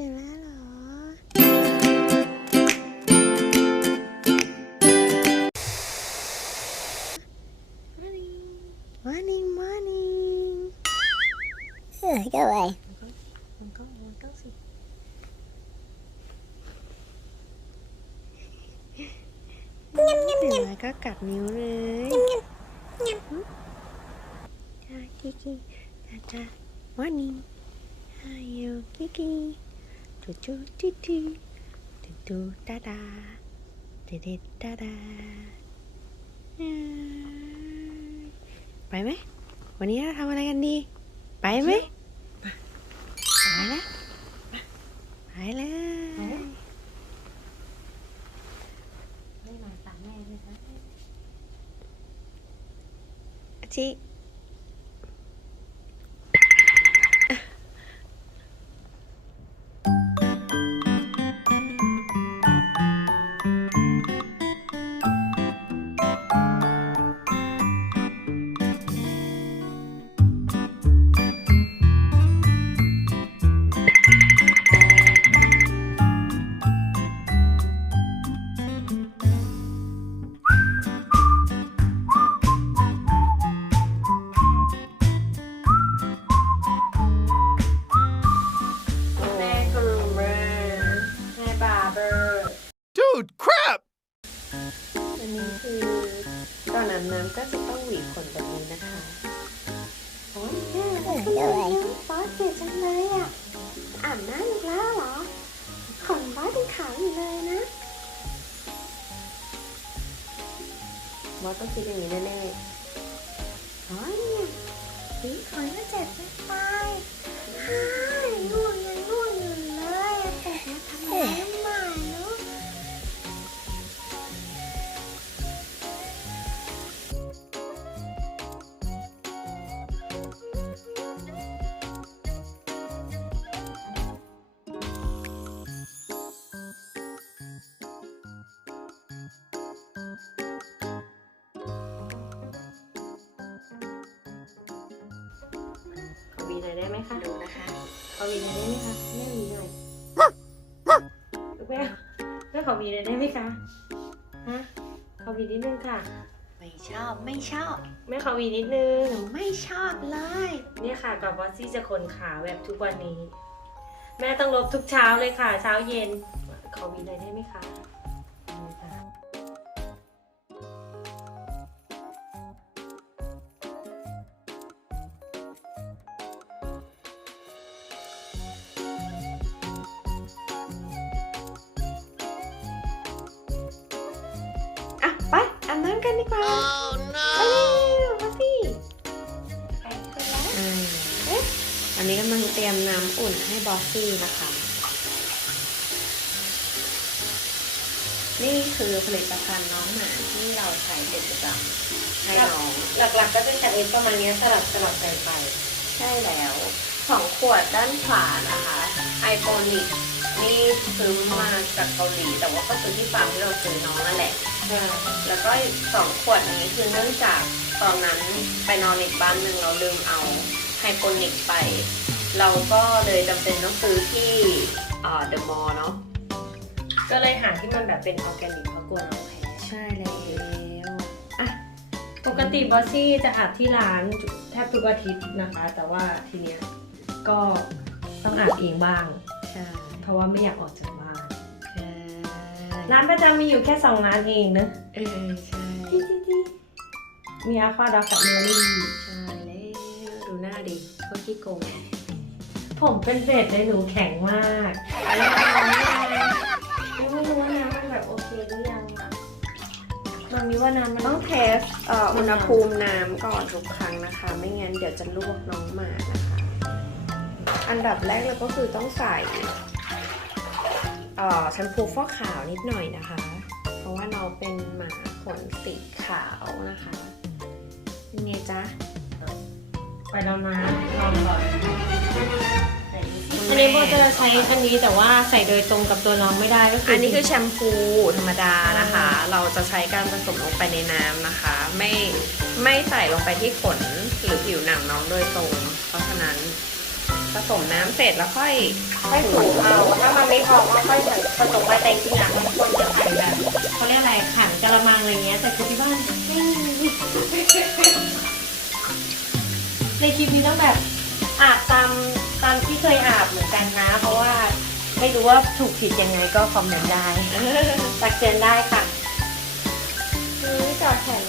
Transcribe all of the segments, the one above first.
ตื่นแล้วเหรอ morning morning เออก็ไปมันก็มันก็สิตื่นแล้วก็กัดนิ้วเลยจ้ากิกิจ้าจ้า morning how you กิกิ จูจูติติตูตูตาดาเด็ดเด็ดตาดาไปไหมวันนี้เราทำอะไรกันดี ไปไหมไปแล้วไปเลยไม่มาตามแม่เลยนะจิ จ็บจังเลยอะอาบน้ำอีกแล้วเหรอ ขนบอสยังขาวอยู่เลยนะ บอสต้องคิดอย่างนี้แน่ๆอ๋อเนี่ยหวีขนก็เจ็บจะตาย ขอวีหน่อยได้ไหมคะแม่วีหน่อยลูกแม่แม่ขอวีหน่อยได้ไหมคะฮะขอวีนิดนึงค่ะ ไม่ชอบไม่ชอบ แม่ขอวีนิดนึง ไม่ชอบเลย เนี่ยค่ะกับบอสซี่จะคนขาแบบทุกวันนี้ แม่ต้องลบทุกเช้าเลยค่ะ เช้าเย็น ขอวีหน่อยได้ไหมคะ กันดีกว่า Oh ไปเร็วมาสิไปขึ้นแล้วอ่าเอ๊ะอันนี้กำลังเตรียมน้ำอุ่นให้บอสซี่นะคะ นี่คือผลิตภัณฑ์น้องหมาที่เราใช้เป็นประจำให้น้อง หลักๆก็จะใช้ประมาณนี้สลับสลับกันไป ใช่แล้วสองขวดด้านขวานะคะไอโ o นิกนี่ซื้อมาจากเกาหลีแต่ว่าก็ซื้อที่ฟาร์มที่เราซื้อน้องนั่นแหละ แล้วก็อีกสองขวดนี้คือเนื่องจากตอนนั้นไปนอนอีกบ้านหนึ่งเราลืมเอาไฮโ o นิกไป เราก็เลยจำเป็นต้องซื้อที่เดอะมอลล์เนาะก็เลยหาที่มันแบบเป็นออร์แกนิกเพราะกลัวน้องแพ้ใช่แล้วอะปกติบอสซี่จะอาบที่ร้านแทบทุกอาทิตย์นะคะ แต่ว่าทีเนี้ยก็ต้องอาบเองบ้าง ใช่ เพราะว่าไม่อยากออกจากบ้านใช่ ร้านประจำมีอยู่แค่สองร้านเองนะเออใช่มีอาควาดอกกับเมลี่ใช่แล้วดูหน้าดิเขาขี้โกงผมเป็นเศษเลยหนูแข็งมากอะไรอะไรไม่รู้ว่าน้ำมันแบบโอเคหรือยังอะมันมีว่าน้ำมันต้องเทสเอ่ออุณหภูมิน้ำก่อนทุกครั้งนะคะ ไม่งั้นเดี๋ยวจะลวกน้องหมานะคะ อันดับแรกเลยก็คือต้องใส่เอ่อ แชมพูฟอกขาวนิดหน่อยนะคะ เพราะว่าน้องเป็นหมาขนสีขาวนะคะเป็นไงจ๊ะไปลองมาลองก่อนคุณอันแม่นี้โบจะใช้อันนี้แต่ว่าใส่โดยตรงกับตัวน้องไม่ได้ก็คืออัอันนี้คือแชมพูธรรมดานะคะ เราจะใช้การผสมลงไปในน้ำนะคะ ไม่ไม่ใส่ลงไปที่ขนหรือผิวหนังน้องโดยตรง เพราะฉะนั้น ผสมน้ำเสร็จแล้วค่อยค่อยถูเอา ถ้ามันไม่พอก็ค่อยผสมไปแต่จริงอะมันควรจะใส่แบบเขาเรียกอะไรขันกระมังอะไรเงี้ย แต่คือที่บ้านไม่มีในคลิปนี้ต้องแบบอาบตามตามที่เคยอาบเหมือนกันนะ เพราะว่าไม่รู้ว่าถูกผิดยังไงก็คอมเมนต์ได้ตักเตือนได้ค่ะซื้อจอดแขน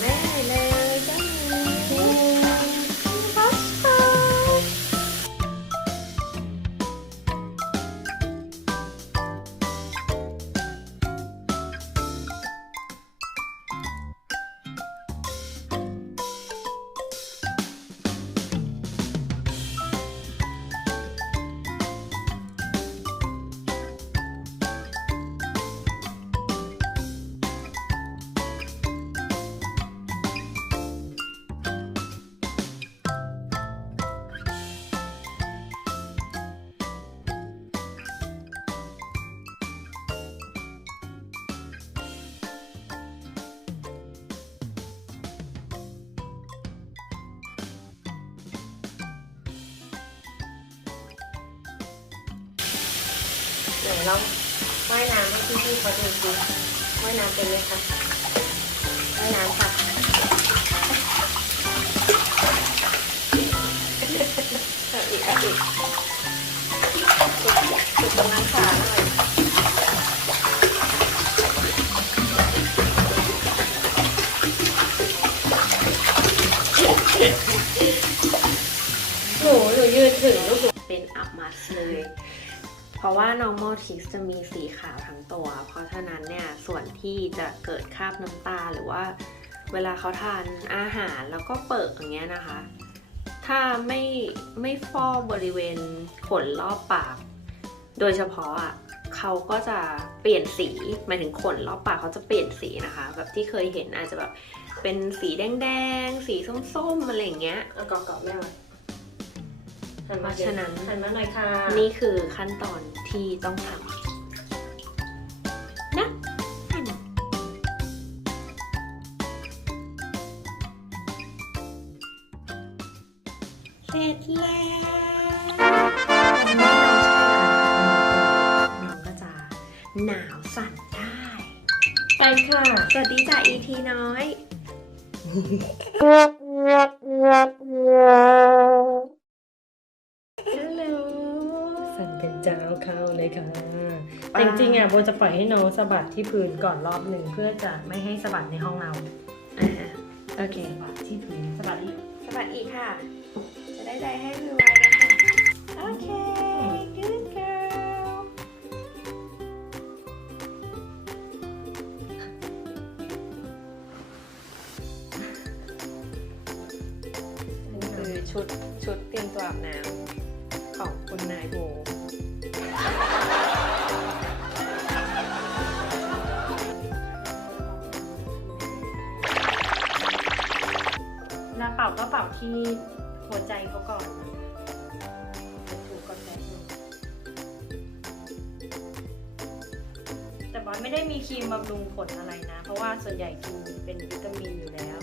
เดี๋ยวเราว่ายน้ำให้พี่ๆเขาดูสิว่ายน้ำเป็นไหมคะว่ายน้ำค่ะเอาอีกเอาอีกฝึกกำลังขาหน่อยหนูหนูยืนถึงลูกเป็นอัพมัสเลย เพราะว่า normal t i c จะมีสีขาวทั้งตัว เพราะฉะนั้นเนี่ยส่วนที่จะเกิดคราบน้ำตาหรือว่าเวลาเขาทานอาหารแล้วก็เปิดอย่างเงี้ยนะคะ ถ้าไม่ไม่ฟอกบริเวณขนรอบปาก โดยเฉพาะอะเขาก็จะเปลี่ยนสีหมายถึงขนรอบปากเขาจะเปลี่ยนสีนะคะ แบบที่เคยเห็นอาจจะแบบเป็นสีแดงๆ สีส้มๆอะไรอย่างเงี้ยเอาเกาะๆแม่มา หันเพมาราะฉะนั้น หันมาหน่อยค่ะนี่คือขั้นตอนที่ต้องทำนะหันเสร็จแล้วน้องก็จะหนาวสั่นได้ ไปค่ะ สวัสดีจ้ะอีทีน้อย จะปล่อยให้น้องสะบัดที่พื้นก่อนรอบหนึ่งเพื่อจะไม่ให้สะบัดในห้องเราอ่าโอเคสะบัดที่พื้นสะบัดอีกสวัสดีค่ะ จะได้ใจให้รวยนะคะโอเค good girl นี่คือชุดชุดเตรียมตัวอาบน้ำของคุณนายโบ ที่หัวใจเขาก่อนถูกกดแตะลงแต่บอสไม่ได้มีครีมบำรุงขนอะไรนะ เพราะว่าส่วนใหญ่กินเป็นวิตามินอยู่แล้ว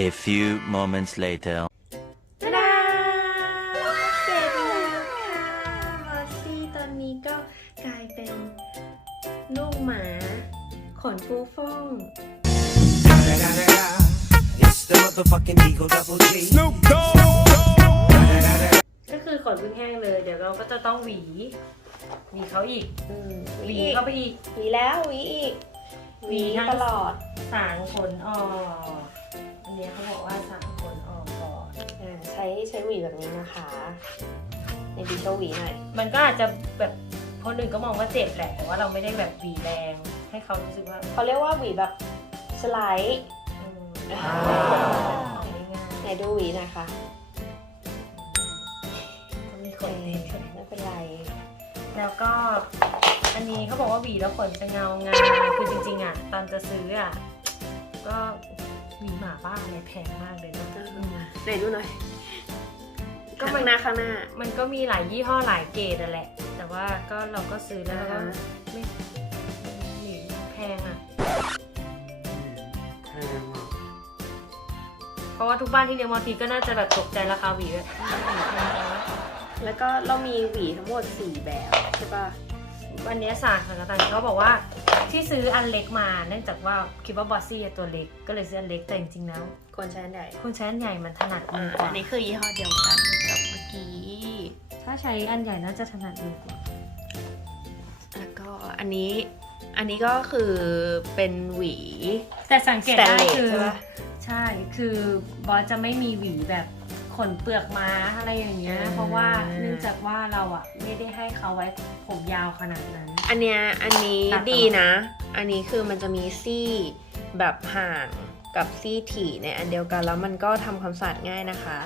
few moments later. ตาดาเสร็จแล้วค่ะบอสซี่ตอนนี้ก็กลายเป็นลูกหมา ขนฟูฟ่อง It's the motherfucking Eagle Double G. ก็คือขนเพิ่งแห้งเลย เดี๋ยวเราก็จะต้องหวี หวีเขาอีก อืมหหวีวีอีกเข้าไปอีก หวีแล้วหวีอีกหวีทั้งตลอดสางขนออกอัน เนี้ยเขาบอกว่าสางขนออกก่อนอ่าใช้ใช้หวีแบบนี้นะคะในดีโชว์หวีหน่อยมันก็อาจจะแบบคนอื่นก็มองว่าเจ็บแหละ แต่ว่าเราไม่ได้แบบหวีแรง ให้เขารู้สึกว่าเขาเรียกว่าหวีแบบสไลด์อืมอ่าง่ายไหนดูหวีหน่อยค่ะๆก็มีขนเต็มไม่เป็นไรแล้วก็ อันนี้เขาบอกว่าหวีแล้วขนจะเงางาคือจริงๆอะตอนจะซื้ออะก็ หวีหมาบ้าเนี่ยแพงมากเลยนะอืมไหนดูหน่อยก็ก็มันข้างหน้าข้างหน้า มันก็มีหลายยี่ห้อหลายเกรดอะแหละ แต่ว่าก็เราก็ซื้อแล้วเราก็อ่าฮะไม่หวีแพงอะ เพราะว่าทุกบ้านที่เลี้ยงมอลทีก็น่าจะแบบตกใจราคาหวีแบบหวีแพงจังวะแล้วก็เรามีหวีทั้งหมด 4 แบบใช่ป่ะ วันนี้ศาสตร์ของกระตันเขาบอกว่าที่ซื้ออันเล็กมา เนื่องจากว่าคิดว่าบอสซี่ตัวเล็กก็เลยซื้ออันเล็กแต่จริงๆแล้วคนใช้อันใหญ่คุณใช้อันใหญ่มันถนัดมือกว่าอันนี้คือยี่ห้อเดียวกันกับเมื่อกี้ถ้าใช้อันใหญ่น่าจะถนัดมือกว่าแล้วก็อันนี้อันนี้ก็คือเป็นหวี แต่สังเกตได้ Stainless คือใช่ปะใช่คือบอสจะไม่มีหวีแบบ ขนเปลือกม้าอะไรอย่างเงี้ยอ่าเพราะว่าเนื่องจากว่าเราอะไม่ได้ให้เขาไว้ผมยาวขนาดนั้น อันเนี้ยอันนี้ตัดตลอดดีนะ อันนี้คือมันจะมีซี่แบบห่างกับซี่ถี่ในอันเดียวกันแล้วมันก็ทำความสะอาดง่ายนะคะ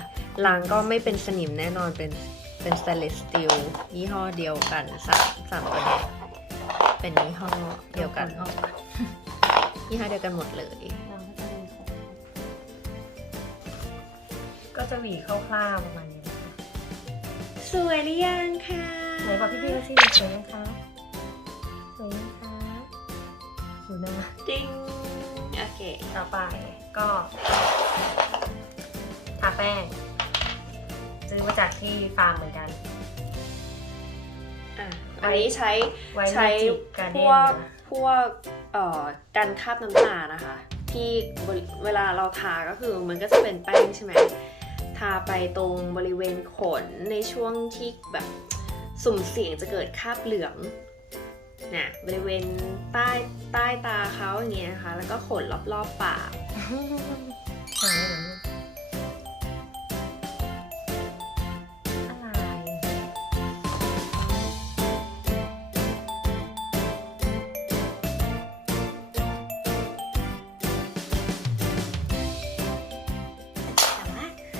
ล้างก็ไม่เป็นสนิมแน่นอนเป็นเป็นส t ต n เลสสตีลยี่ห้อเดียวกันสามสามตัวเนี้ยเป็นยี่ห้อเดียวกันอาขออกยี่ห้อเดียวกันหมดเลย ก็จะหวีคร่าวๆประมาณนี้นะคะสวยหรือยังคะไหนบอกพี่ๆว่าที่สวยยังคะสวยยังคะสวยนะจริงโอเค ต่อไปก็ทาแป้งซื้อมาจากที่ฟาร์มเหมือนกันอะอันนี้ใช้ไว้ใช้ Magic Garden พวกนะพวกเอ่อกันคราบน้ำตานะคะ ที่บริเวลาเราทาก็คือมันก็จะเป็นแป้งใช่ไหม ทาไปตรงบริเวณขนในช่วงที่แบบสุ่มเสี่ยงจะเกิดคราบเหลืองนะบริเวณใต้ใต้ตาเขาอย่างเงี้ยนะคะ แล้วก็ขนรอบๆปาก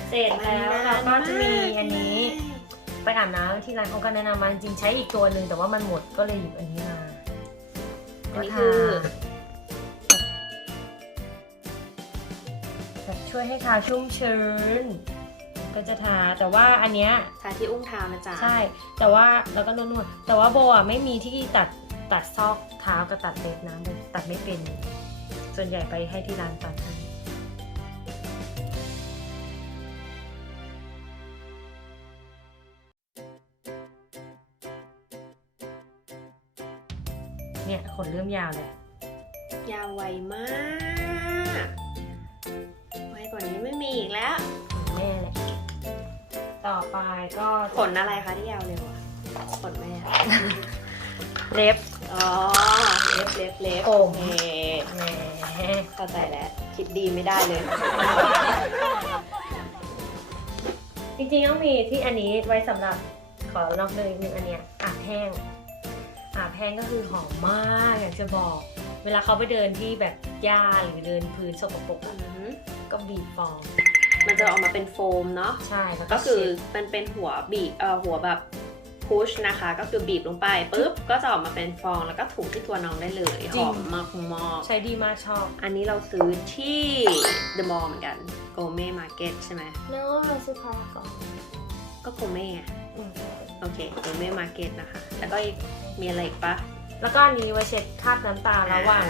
เสร็จแล้วเราก็จะมีอันนี้ ไปอาบน้ำที่ร้านเขาก็แนะนำมาจริงๆใช้อีกตัวหนึ่งแต่ว่ามันหมดก็เลยหยิบอันนี้มาอันนี้คือแบบช่วยให้ทาชุ่มชื้น ก็จะทาแต่ว่าอันเนี้ยทาที่อุ้งเท้านะจ๊ะใช่ แต่ว่าแล้วก็นวดๆแต่ว่าโบอะไม่มีที่ตัดตัดซอกเท้ากับตัดเล็บนะโบตัดไม่เป็น ส่วนใหญ่ไปให้ที่ร้านตัด เนี่ยขนเริ่มยาวเลยยาวไวมากไวกว่านี้ไม่มีอีกแล้วขนแม่เลยต่อไปก็ขนอะไรคะที่ยาวเร็วอะขนแม่เล็บอ๋อเล็บเล็บเล็บผมโอเคแหมเข้าใจแล้วคิดดีไม่ได้เลย จริงๆต้องมีที่อันนี้ไว้สำหรับขอนอกเลยหนึ่งอันเนี้ยอาบแห้งอาบแห้งก็คือหอมมากอยากจะบอก เวลาเขาไปเดินที่แบบหญ้าหรือเดินพื้นสกปรกอะก็บีบฟอง มันจะออกมาเป็นโฟมเนาะ ใช่แล้วก็คือเช็ดมันเป็นหัวบีบเอ่อหัวแบบพุชนะคะ ก็คือบีบลงไปปุ๊บก็จะออกมาเป็นฟองแล้วก็ถูที่ตัวน้องได้เลยหอมมากมากใช้ดีมากชอบ อันนี้เราซื้อที่ The Mall เหมือนกัน g o u r m e t Market ใช่ไหมเนาะเราซื้อพารากอนก็ g o u r m e t ไงโอเค g o u r m e t Market นะคะ แล้วก็อีก มีอะไรอีกปะแล้วก็อันนี้ไว้เช็ดคราบน้ำตาระหว่าง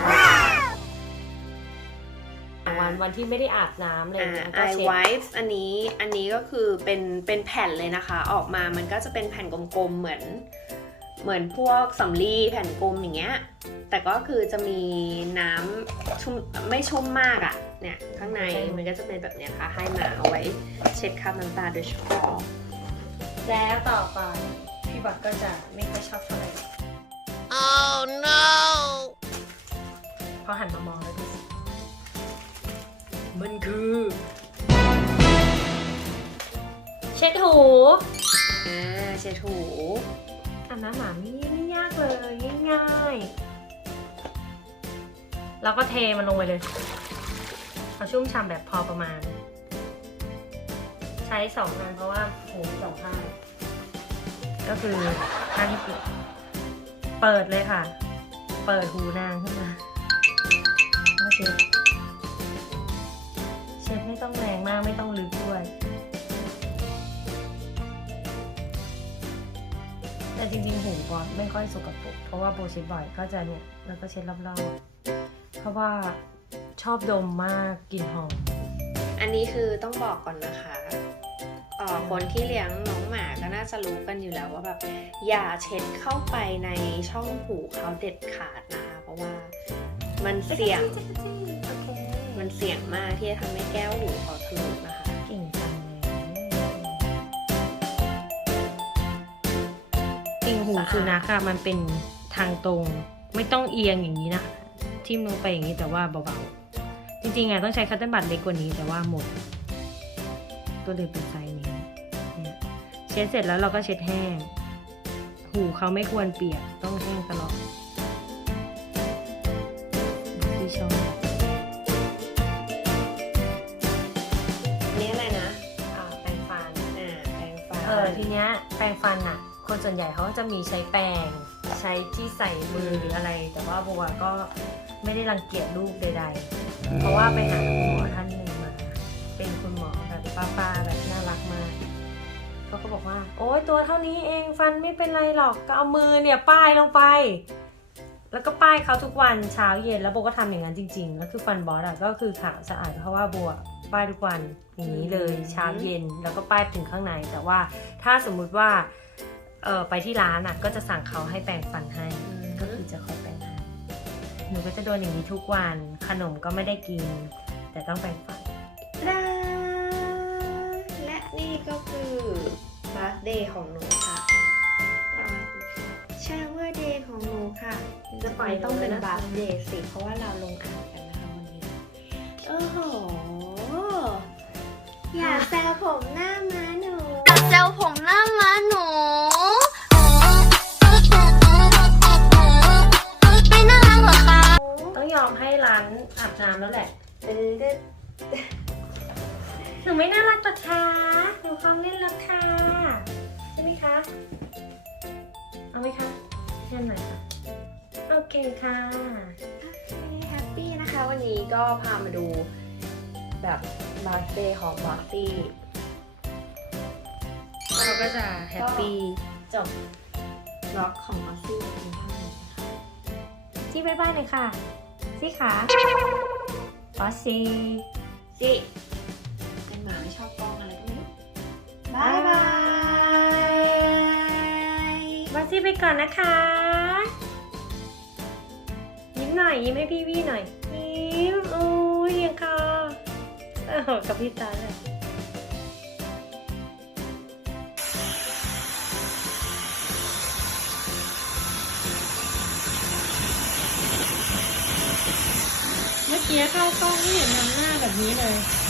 อ่าวันวันที่ไม่ได้อาบน้ำเลยอ่านะก็ I เช็ด wipes อันนี้อันนี้ก็คือเป็นเป็นแผ่นเลยนะคะ ออกมามันก็จะเป็นแผ่นกลมๆเหมือน เหมือนพวกสำลีแผ่นกลมอย่างเงี้ยแต่ก็คือจะมีน้ำชุ่มไม่ชุ่มมากอะ่ะเนี่ยข้างในมันก็จะเป็นแบบเนี้ยค่ะให้มาเอาไว้เช็ดคราบน้ำตาโดยเฉพาะแล้วต่อไปพี่บัตก็จะไม่ค่อยชอบเท่าไหร่ Oh no! เพราะหันมามองแล้วดูสิ มันคือ เช็ดหูอ่าเช็ดถูอาบน้ำหมาไม่ไม่ยากเลยง่ายๆ แล้วก็เทมันลงไปเลยเอาชุ่มฉ่ำแบบพอประมาณ ใช้สองอันเพราะว่าหูสองข้างก็คือข้างที่ปิด เปิดเลยค่ะ เปิดหูนางขึ้นมาเช็ดเช็ดไม่ต้องแรงมากไม่ต้องลึกด้วย แต่จริงๆหูบอสไม่ค่อยสกปรกเพราะว่าโบเช็ดบ่อยก็จะเนี่ยแล้วก็เช็ดรอบๆเพราะว่าชอบดมมากกลิ่นหอม อันนี้คือต้องบอกก่อนนะคะ คนที่เลี้ยงน้องหมาก็น่าจะรู้กันอยู่แล้วว่าแบบอย่าเช็ดเข้าไปในช่องหูเขาเด็ดขาดนะเพราะว่ามันเสี่ยงมันเสี่ยงมากที่จะทำให้แก้วหูเขาทะลุนะคะเก่งจังเลยติ่งหูสุนัขอะมันเป็นทางตรงไม่ต้องเอียงอย่างนี้นะทิ่มลงไปอย่างนี้แต่ว่าเบาๆจริงๆอะต้องใช้คัตเติ้ลบัตเล็กกว่านี้แต่ว่าหมด ตัวเลยเป็นไซส ช็ดเสร็จแล้วเราก็เช็ดแห้ง หูเขาไม่ควรเปียกต้องแห้งตลอดที่ชอบอันนี้อะไรนะอ่าแปรงฟันอ่าแปรงฟันเออทีเนี้ยแปรงฟันอะคนส่วนใหญ่เขาก็จะมีใช้แปรงใช้ที่ใส่มือหรืออะไร แต่ว่าบัวก็ไม่ได้รังเกียจลูกใดๆ เพราะว่าไปหาคุณหมอท่านหนึ่งมา เป็นคุณหมอแบบป้าๆแบบน่ารักมาก เขาก็บอกว่า โอ๊ยตัวเท่านี้เองฟันไม่เป็นไรหรอกก็เอามือเนี่ยป้ายลงไป แล้วก็ป้ายเขาทุกวันเช้าเย็นแล้วโบก็ทำอย่างนั้นจริง ๆ แล้วคือฟันบอสอะก็คือขาวสะอาดเพราะว่าบัวป้ายทุกวันอย่างนี้เลยเช้าเย็นแล้วก็ป้ายถึงข้างใน แต่ว่าถ้าสมมุติว่าเออไปที่ร้านอะก็จะสั่งเขาให้แปรงฟันให้ก็คือจะคอยแปรงให้หนูก็จะโดนอย่างนี้ทุกวันขนมก็ไม่ได้กิน แต่ต้องแปรงฟันดาและนี่ก็คื อบั r เดย์ของหนูค่ะชาเวอร์เดย์ของหนูค่ะ จะปล่อยต้องเป็นบั r เดย์สิ เพราะว่าเราลงอ่านกันนะคะวันนี้ โอ้โห อย่าแซวผมหน้าม้าหนูเจลผมหน้าม้าหนูไม่น่ารักเหรอคะต้องยอมให้ร้านอาบน้ำแล้วแหละตึ๊ดตึ๊ดห นูไม่น่ารักหรอกคะหนูฟังเล่นแล้วค่ะ ใช่ไหมคะ เอาไหมคะเช่นหน่อยค่ะ โอเคค่ะ แฮปปี้นะคะ วันนี้ก็พามาดูแบบบั r เดย์ของบอสซี่เราก็จะแฮปปี้จบล็อกของบอสซี่เพียงเท่านี้นะคะที่บ๊ายบายหน่อยค่ะซี่ขาบอสซี่สิ พี่ไปก่อนนะคะ ยิ้มหน่อย ยิ้มให้พี่วี่หน่อย ยิ้มโอ้ยยังค่ะเออกับพี่ตาเลยเมื่อกี้เข้ากล้องไม่เห็นทำหน้าแบบนี้เลย